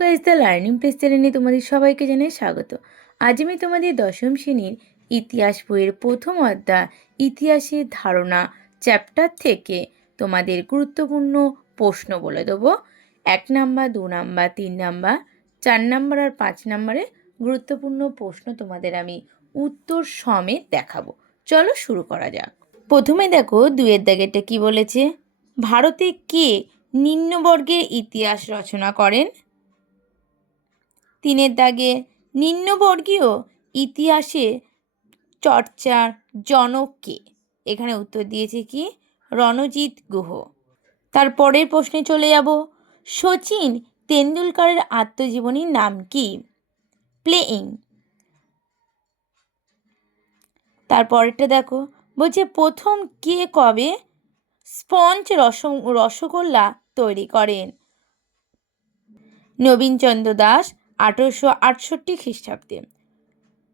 Guys, the learning place চ্যানেলে তোমাদের সবাইকে জানাই স্বাগত। আজ আমি তোমাদের দশম শ্রেণীর ইতিহাস বইয়ের প্রথম অধ্যায় ইতিহাসের ধারণা চ্যাপ্টার থেকে তোমাদের গুরুত্বপূর্ণ প্রশ্ন বলে দেবো। 1 নাম্বার, 2 নাম্বার, 3 নাম্বার, 4 নাম্বার আর 5 নাম্বারে গুরুত্বপূর্ণ প্রশ্ন তোমাদের আমি উত্তর সমেত দেখাবো। চলো শুরু করা যাক। প্রথমে দেখো 2-এর দাগেরটা কি বলেছে। ভারতে কে নিম্নবর্গের ইতিহাস রচনা করেন? 3-এর দাগে নিম্নবর্গীয় ইতিহাসে চর্চার জনক কে? এখানে উত্তর দিয়েছে কি রণজিৎ গুহ। তারপরের প্রশ্নে চলে যাব। শচীন তেন্ডুলকরের আত্মজীবনীর নাম কি? প্লেয়িং। তারপরেরটা দেখো, বলছে প্রথম কে কবে স্পঞ্জ রসগোল্লা তৈরি করেন? নবীনচন্দ্র দাস 1868 খ্রিস্টাব্দে।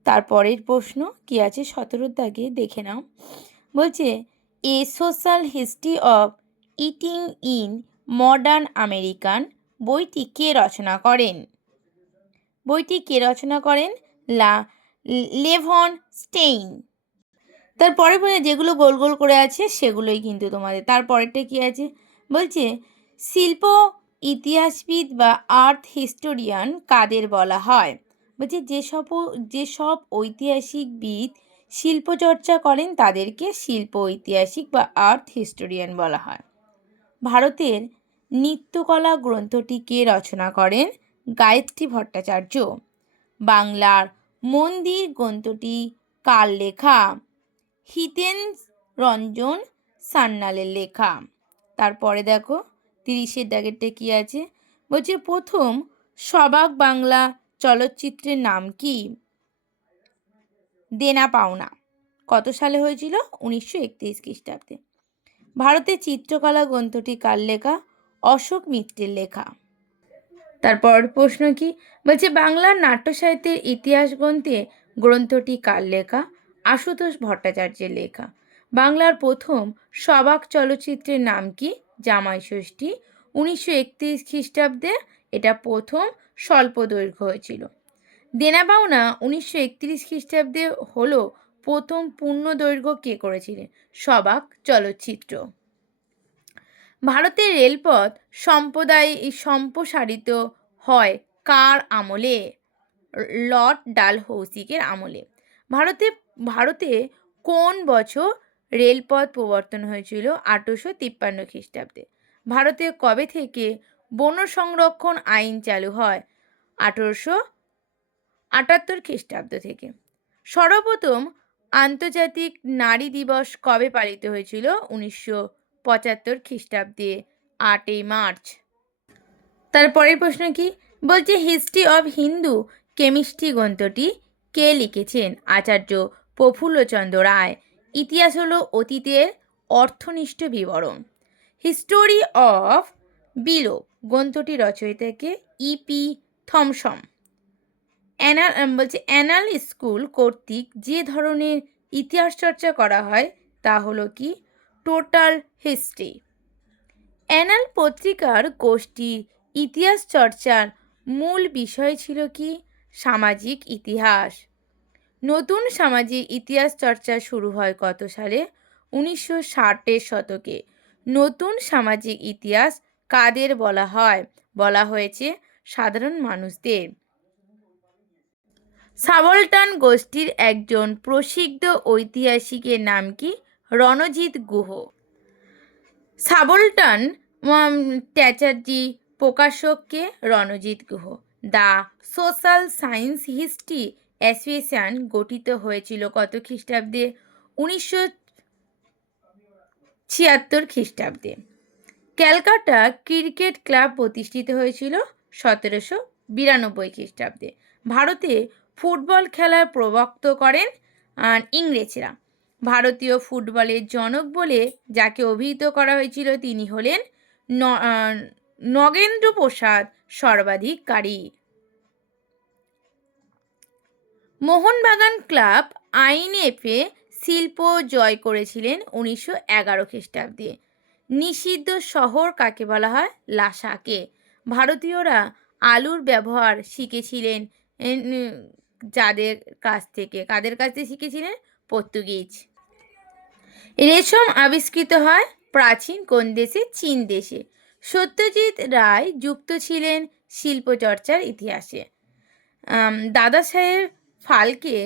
তারপরের প্রশ্ন কি আছে 17-এর দাগে দেখে নাও। বলছে a social history of eating in modern American বইটি কে রচনা করেন? Levenstein. তারপরে যেগুলো গোল গোল করে আছে সেগুলোই কিন্তু তোমাদের। তারপরেরটা কি আছে বলছে শিল্প ইতিহাসবিদ বা আর্ট হিস্টোরিয়ান কাদের বলা হয়? বলছে যেসব ঐতিহাসিকবিদ শিল্পচর্চা করেন তাদেরকে শিল্প ঐতিহাসিক বা আর্ট হিস্টোরিয়ান বলা হয়। ভারতের নৃত্যকলা গ্রন্থটি কে রচনা করেন? গায়ত্রী ভট্টাচার্য। বাংলার মন্দির গ্রন্থটি কার লেখা? হিতেন রঞ্জন সান্যালের লেখা। তারপরে দেখো 30-এর দাগেরটা কি আছে বলছে প্রথম সবাক বাংলা চলচ্চিত্রের নাম কি? দেনা পাওনা। কত সালে হয়েছিল? 1931 খ্রিস্টাব্দে। ভারতের চিত্রকলা গ্রন্থটি কার লেখা? অশোক মিত্রের লেখা। তারপর প্রশ্ন কি বলছে বাংলার নাট্য সাহিত্যের ইতিহাস গ্রন্থটি কার লেখা? আশুতোষ ভট্টাচার্যের লেখা। বাংলার প্রথম সবাক চলচ্চিত্রের নাম কি? জামাই ষষ্ঠী। 1931 খ্রিস্টাব্দে এটা প্রথম স্বল্প দৈর্ঘ্য হয়েছিল। দেনা পাওনা 1931 খ্রিস্টাব্দে হলো প্রথম পূর্ণ দৈর্ঘ্য কে করেছিলেন? সবাক চলচ্চিত্র। ভারতের রেলপথ সম্প্রসারিত হয় কার আমলে? লর্ড ডালহৌসির আমলে। ভারতে কোন বছর রেলপথ প্রবর্তন হয়েছিল? 1853 খ্রিস্টাব্দে। ভারতে কবে থেকে বন সংরক্ষণ আইন চালু হয়? 1878 খ্রিস্টাব্দ থেকে। সর্বপ্রথম আন্তর্জাতিক নারী দিবস কবে পালিত হয়েছিল? 1975 খ্রিস্টাব্দে 8 মার্চ। তারপরের প্রশ্ন কি বলছে হিস্ট্রি অফ হিন্দু কেমিস্ট্রি গ্রন্থটি কে লিখেছেন? আচার্য প্রফুল্লচন্দ্র রায়। ইতিহাস হলো অতীতের অর্থনিষ্ঠ বিবরণ। হিস্টোরি অফ বিলো গ্রন্থটি রচয়িতাকে E.P. থমসন। অ্যানাল স্কুল কর্তৃক যে ধরনের ইতিহাস চর্চা করা হয় তা হলো কি টোটাল হিস্ট্রি। অ্যানাল পত্রিকার গোষ্ঠীর ইতিহাস চর্চার মূল বিষয় ছিল কি সামাজিক ইতিহাস। নতুন সামাজিক ইতিহাস চর্চা শুরু হয় কত সালে? 1960-এর শতকে। নতুন সামাজিক ইতিহাস কাদের বলা হয়? বলা হয়েছে সাধারণ মানুষদের। সাবলটান গোষ্ঠীর একজন প্রসিদ্ধ ঐতিহাসিকের নাম কি? রণজিৎ গুহ। সাবলটান চ্যাটার্জি প্রকাশককে Ranajit Guha. The social science history association গঠিত হয়েছিল কত খ্রিস্টাব্দে? 1976 খ্রিস্টাব্দে। ক্যালকাটা ক্রিকেট ক্লাব প্রতিষ্ঠিত হয়েছিল 1792 খ্রিস্টাব্দে। ভারতে ফুটবল খেলার প্রবর্তন করেন ইংরেজরা। ভারতীয় ফুটবলের জনক বলে যাকে অভিহিত করা হয়েছিল তিনি হলেন নগেন্দ্র প্রসাদ সর্বাধিকারী। মোহনবাগান ক্লাব আইএনএফে শিল্প জয় করেছিলেন 1911 খ্রিস্টাব্দে। নিষিদ্ধ শহর কাকে বলা হয়? লাসাকে। ভারতীয়রা আলুর ব্যবহার শিখেছিলেন যাদের কাছ থেকে, কাদের কাছ থেকে শিখেছিলেন? পর্তুগিজ। রেশম আবিষ্কৃত হয় প্রাচীন কোন দেশে? চীন দেশে। সত্যজিৎ রায় যুক্ত ছিলেন শিল্পচর্চার ইতিহাসে। দাদা সাহেব ফালকে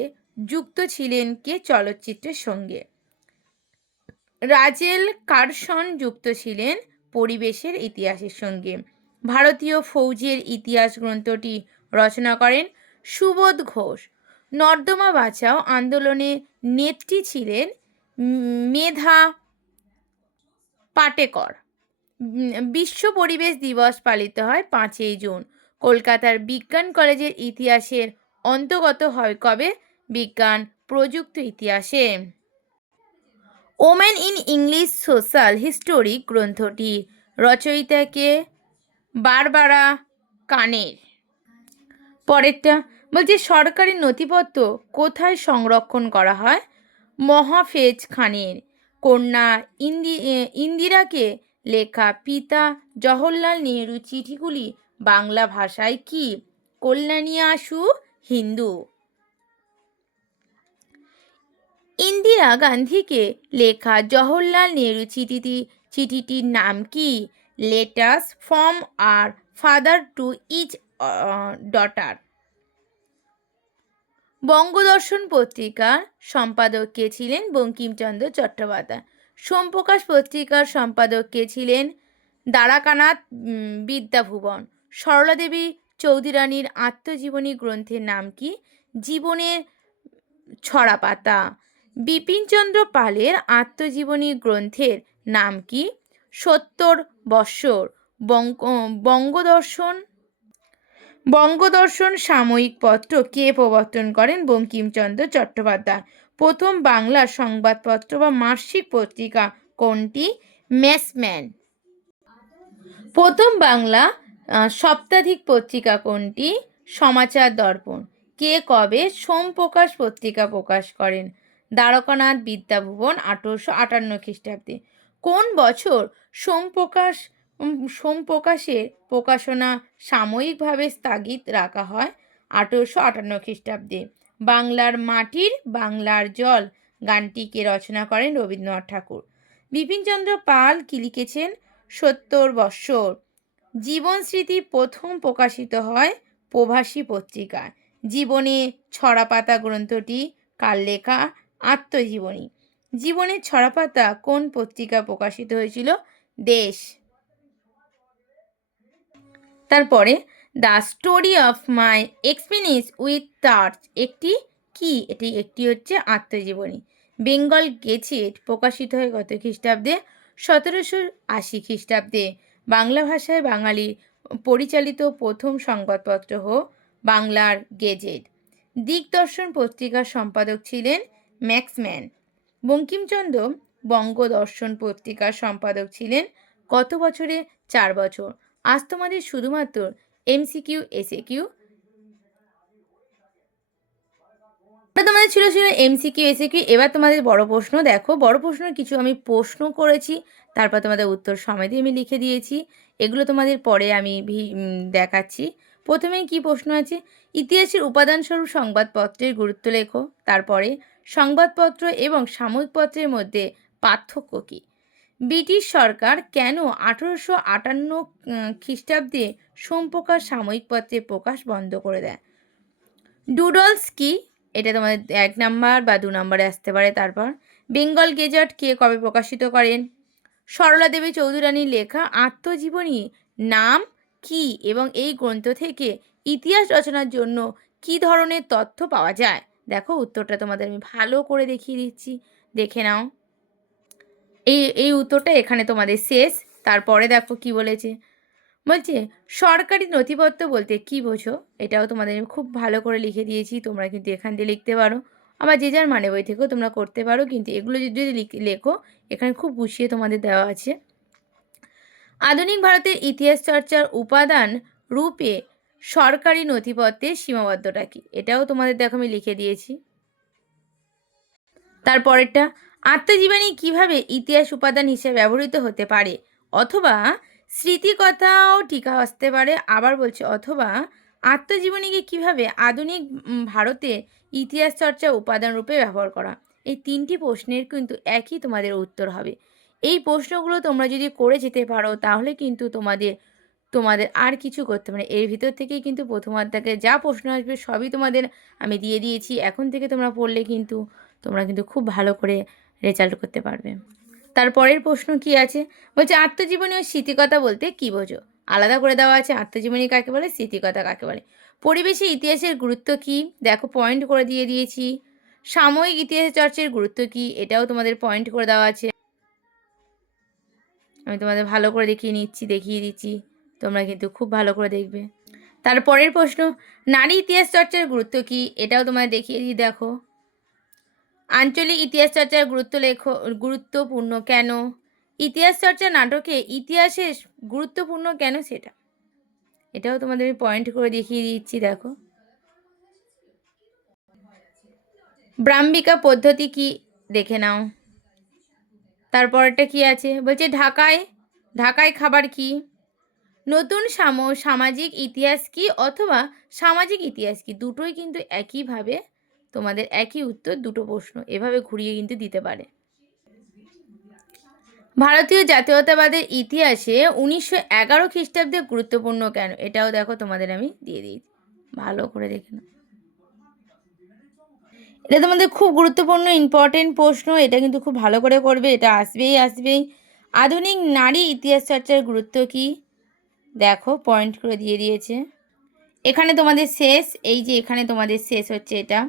যুক্ত ছিলেন কে চলচ্চিত্রের সঙ্গে? রাজেল কারসন যুক্ত ছিলেন পরিবেশের ইতিহাসের সঙ্গে। ভারতীয় ফৌজের ইতিহাস গ্রন্থটি রচনা করেন সুবোধ ঘোষ। নর্দমা বাঁচাও আন্দোলনে নেত্রী ছিলেন মেধা পাটেকর। বিশ্ব পরিবেশ দিবস পালিত হয় 5ই জুন। কলকাতার বিজ্ঞান কলেজের ইতিহাসের অন্তর্গত হয় কবে? বিজ্ঞান প্রযুক্ত ইতিহাসে। Women in English social history গ্রন্থটি রচয়িতাকে? বারবারা কানের। পরেরটা বলছে সরকারি নথিপত্র কোথায় সংরক্ষণ করা হয়? মহাফেজ খানের কন্যা ইন্দিরাকে লেখা পিতা জওহরলাল নেহরু চিঠিগুলি বাংলা ভাষায় কি? কল্যাণীয়াসু হিন্দু। ইন্দিরা গান্ধীকে লেখা জওহরলাল নেহরু চিঠিটির নাম কি? Letters from a father to his daughter. Bangadarshan পত্রিকার সম্পাদক কে ছিলেন? বঙ্কিমচন্দ্র চট্টোপাধ্যায়। সোমপ্রকাশ পত্রিকার সম্পাদক কে ছিলেন? দ্বারকানাথ বিদ্যাভুবন। সরলা দেবী চৌধুরী রানীর আত্মজীবনী গ্রন্থের নাম কি? জীবনের ছড়াপাতা। বিপিনচন্দ্র পালের আত্মজীবনী গ্রন্থের নাম কি? 70 বৎসর। বঙ্গদর্শন সাময়িক পত্র কে প্রবর্তন করেন? বঙ্কিমচন্দ্র চট্টোপাধ্যায়। প্রথম বাংলা সংবাদপত্র বা মাসিক পত্রিকা কোনটি? ম্যাসম্যান। প্রথম বাংলা সাপ্তাহিক পত্রিকা কোনটি? সমাচার দর্পণ। কে কবে সোমপ্রকাশ পত্রিকা প্রকাশ করেন? দ্বারকানাথ বিদ্যাভুবন 1858 খ্রিস্টাব্দে। কোন বছর সোমপ্রকাশের প্রকাশনা সাময়িকভাবে স্থগিত রাখা হয়? 1858 খ্রিস্টাব্দে। বাংলার মাটির বাংলার জল গানটিকে রচনা করেন রবীন্দ্রনাথ ঠাকুর। বিপিনচন্দ্র পাল কি লিখেছেন? 70 বৎসর। জীবন স্মৃতি প্রথম প্রকাশিত হয় প্রভাসী পত্রিকায়। জীবনে ছড়াপাতা গ্রন্থটি কার লেখা? আত্মজীবনী। জীবনের ছড়াপাতা কোন পত্রিকা প্রকাশিত হয়েছিল? দেশ। তারপরে the story of my experience with truth একটি কি? একটি হচ্ছে আত্মজীবনী। বেঙ্গল গেজেট প্রকাশিত হয় কত খ্রিস্টাব্দে? 1780 খ্রিস্টাব্দে। বাংলা ভাষায় বাঙালি পরিচালিত প্রথম সংবাদপত্র বাংলার গেজেট। দিগদর্শন পত্রিকার সম্পাদক ছিলেন ম্যাক্সম্যান। বঙ্কিমচন্দ্র বঙ্গদর্শন পত্রিকার সম্পাদক ছিলেন কত বছরে? 4 বছর। আজ তোমাদের শুধুমাত্র MCQ SAQ তোমাদের ছিল MCQ SAQ। এবার তোমাদের বড় প্রশ্ন দেখো। বড় প্রশ্নের কিছু আমি প্রশ্ন করেছি, তারপর তোমাদের উত্তর সমেত আমি লিখে দিয়েছি। এগুলো তোমাদের পরে আমি দেখাচ্ছি। প্রথমেই কি প্রশ্ন আছে? ইতিহাসের উপাদানস্বরূপ সংবাদপত্রের গুরুত্ব লেখো। তারপরে সংবাদপত্র এবং সাময়িক পত্রের মধ্যে পার্থক্য কী? ব্রিটিশ সরকার কেন 1858 খ্রিস্টাব্দে সোমপ্রকাশ সাময়িক পত্রের প্রকাশ বন্ধ করে দেয়? ডুডলস কি? এটা তোমাদের 1 নাম্বার বা 2 নম্বরে আসতে পারে। তারপর বেঙ্গল গেজেট কে কবে প্রকাশিত করেন? সরলা দেবী চৌধুরী রানীর লেখা আত্মজীবনী নাম কি এবং এই গ্রন্থ থেকে ইতিহাস রচনার জন্য কি ধরনের তথ্য পাওয়া যায়? দেখো উত্তরটা তোমাদের আমি ভালো করে দেখিয়ে দিচ্ছি, দেখে নাও। এই উত্তরটা এখানে তোমাদের শেষ। তারপরে দেখো কি বলেছে। বলছে সরকারি নথিপত্র বলতে কি বোঝো? এটাও তোমাদের খুব ভালো করে লিখে দিয়েছি, তোমরা কিন্তু এখান দিয়ে লিখতে পারো। আবার যে যার মানে বই থেকেও তোমরা করতে পারো, কিন্তু এগুলো যদি লেখো এখানে খুব গুছিয়ে তোমাদের দেওয়া আছে। আধুনিক ভারতের ইতিহাস চর্চার উপাদান রূপে সরকারি নথিপত্রের সীমাবদ্ধতা কি? এটাও তোমাদের দেখো আমি লিখে দিয়েছি। তারপরেরটা আত্মজীবনী কিভাবে ইতিহাস উপাদান হিসেবে ব্যবহৃত হতে পারে অথবা স্মৃতিকথাও ঠিক আসতে পারে, আবার বলছে অথবা আত্মজীবনীকে কিভাবে আধুনিক ভারতে ইতিহাস চর্চা উপাদান রূপে ব্যবহার করা। এই ৩টি প্রশ্নের কিন্তু একই তোমাদের উত্তর হবে। এই প্রশ্নগুলো তোমরা যদি করে যেতে পারো তাহলে কিন্তু তোমাদের তোমাদের আর কিছু করতে হবে না। এর ভিতর থেকেই কিন্তু প্রথম অধ্যায়ে যা প্রশ্ন আসবে সবই তোমাদের আমি দিয়ে দিয়েছি। এখন থেকে তোমরা পড়লে কিন্তু তোমরা কিন্তু খুব ভালো করে রেজাল্ট করতে পারবে। তারপরের প্রশ্ন কি আছে, বলছে আত্মজীবনী ও স্মৃতিকথা বলতে কী বোঝো? আলাদা করে দেওয়া আছে আত্মজীবনী কাকে বলে, স্মৃতিকথা কাকে বলে। পরিবেশে ইতিহাসের গুরুত্ব কী, দেখো পয়েন্ট করে দিয়ে দিয়েছি। সাময়িক ইতিহাস চর্চার গুরুত্ব কী, এটাও তোমাদের পয়েন্ট করে দেওয়া আছে। আমি তোমাদের ভালো করে দেখিয়ে দিচ্ছি, তোমরা কিন্তু খুব ভালো করে দেখবে। তারপরের প্রশ্ন, নারী ইতিহাস চর্চার গুরুত্ব কী, এটাও তোমাদের দেখিয়ে দিই, দেখো। আঞ্চলিক ইতিহাস চর্চার গুরুত্বপূর্ণ কেন, ইতিহাস চর্চা নাটকে ইতিহাসের গুরুত্বপূর্ণ কেন সেটা, এটাও তোমাদের আমি পয়েন্ট করে দেখিয়ে দিচ্ছি, দেখো। ব্রাহ্মিকা পদ্ধতি কি, দেখে নাও। তারপরটা কি আছে, বলছে ঢাকায় খাবার কি, নতুন সামাজিক ইতিহাস কি অথবা সামাজিক ইতিহাস কি, দুটোই কিন্তু একইভাবে তোমাদের একই উত্তর, দুটো প্রশ্ন এভাবে ঘুরিয়ে কিন্তু দিতে পারে। ভারতীয় জাতীয়তাবাদের ইতিহাসে 1911 খ্রিস্টাব্দে গুরুত্বপূর্ণ কেন, এটাও দেখো তোমাদের আমি দিয়ে দিই, ভালো করে দেখে নাও। এটা তোমাদের খুব গুরুত্বপূর্ণ ইম্পর্টেন্ট প্রশ্ন, এটা কিন্তু খুব ভালো করে করবে, এটা আসবেই। আধুনিক নারী ইতিহাস চর্চার গুরুত্ব কি, দেখো পয়েন্ট করে দিয়ে দিয়েছে। এখানে তোমাদের শেষ, এই যে এখানে তোমাদের শেষ হচ্ছে এটা,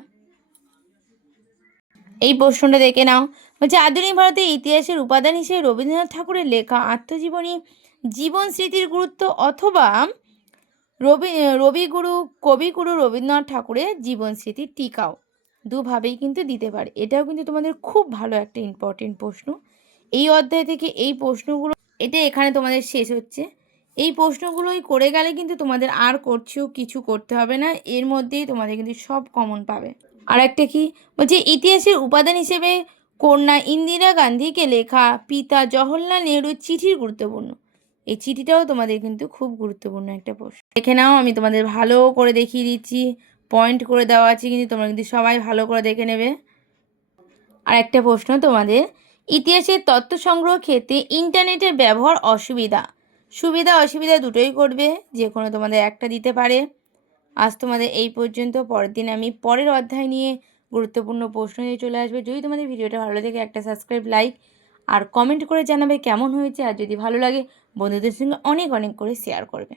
এই প্রশ্নটা দেখে নাও। বলছে আধুনিক ভারতের ইতিহাসের উপাদান হিসেবে রবীন্দ্রনাথ ঠাকুরের লেখা আত্মজীবনী জীবন স্মৃতির গুরুত্ব অথবা কবিগুরু রবীন্দ্রনাথ ঠাকুরের জীবন স্মৃতির টিকাও, দুভাবেই কিন্তু দিতে পারে। এটাও কিন্তু তোমাদের খুব ভালো একটা ইম্পর্টেন্ট প্রশ্ন। এই অধ্যায় থেকে এই প্রশ্নগুলো, এটা এখানে তোমাদের শেষ হচ্ছে। এই প্রশ্নগুলোই করে গেলে কিন্তু তোমাদের আর কিছু করতে হবে না, এর মধ্যেই তোমাদের কিন্তু সব কমন পাবে। আর একটা কি বলছে, ইতিহাসের উপাদান হিসেবে কন্যা ইন্দিরা গান্ধীকে লেখা পিতা জওহরলাল নেহরুর চিঠির গুরুত্বপূর্ণ, এই চিঠিটাও তোমাদের কিন্তু খুব গুরুত্বপূর্ণ একটা প্রশ্ন। দেখে নাও, আমি তোমাদের ভালো করে দেখিয়ে দিচ্ছি, পয়েন্ট করে দেওয়া আছে, কিন্তু তোমরা কিন্তু সবাই ভালো করে দেখে নেবে। আর একটা প্রশ্ন তোমাদের, ইতিহাসের তথ্য সংগ্রহ ক্ষেত্রে ইন্টারনেটের ব্যবহার সুবিধা অসুবিধা দুটোই করবে, যে কোনো তোমাদের একটা দিতে পারে। আজ তোমাদের এই পর্যন্ত, পরের দিন আমি পরের অধ্যায় নিয়ে গুরুত্বপূর্ণ প্রশ্ন নিয়ে চলে আসবে। যদি তোমাদের ভিডিওটা ভালো লাগে একটা সাবস্ক্রাইব, লাইক আর কমেন্ট করে জানাবে কেমন হয়েছে, আর যদি ভালো লাগে বন্ধুদের সঙ্গে অনেক করে শেয়ার করবে।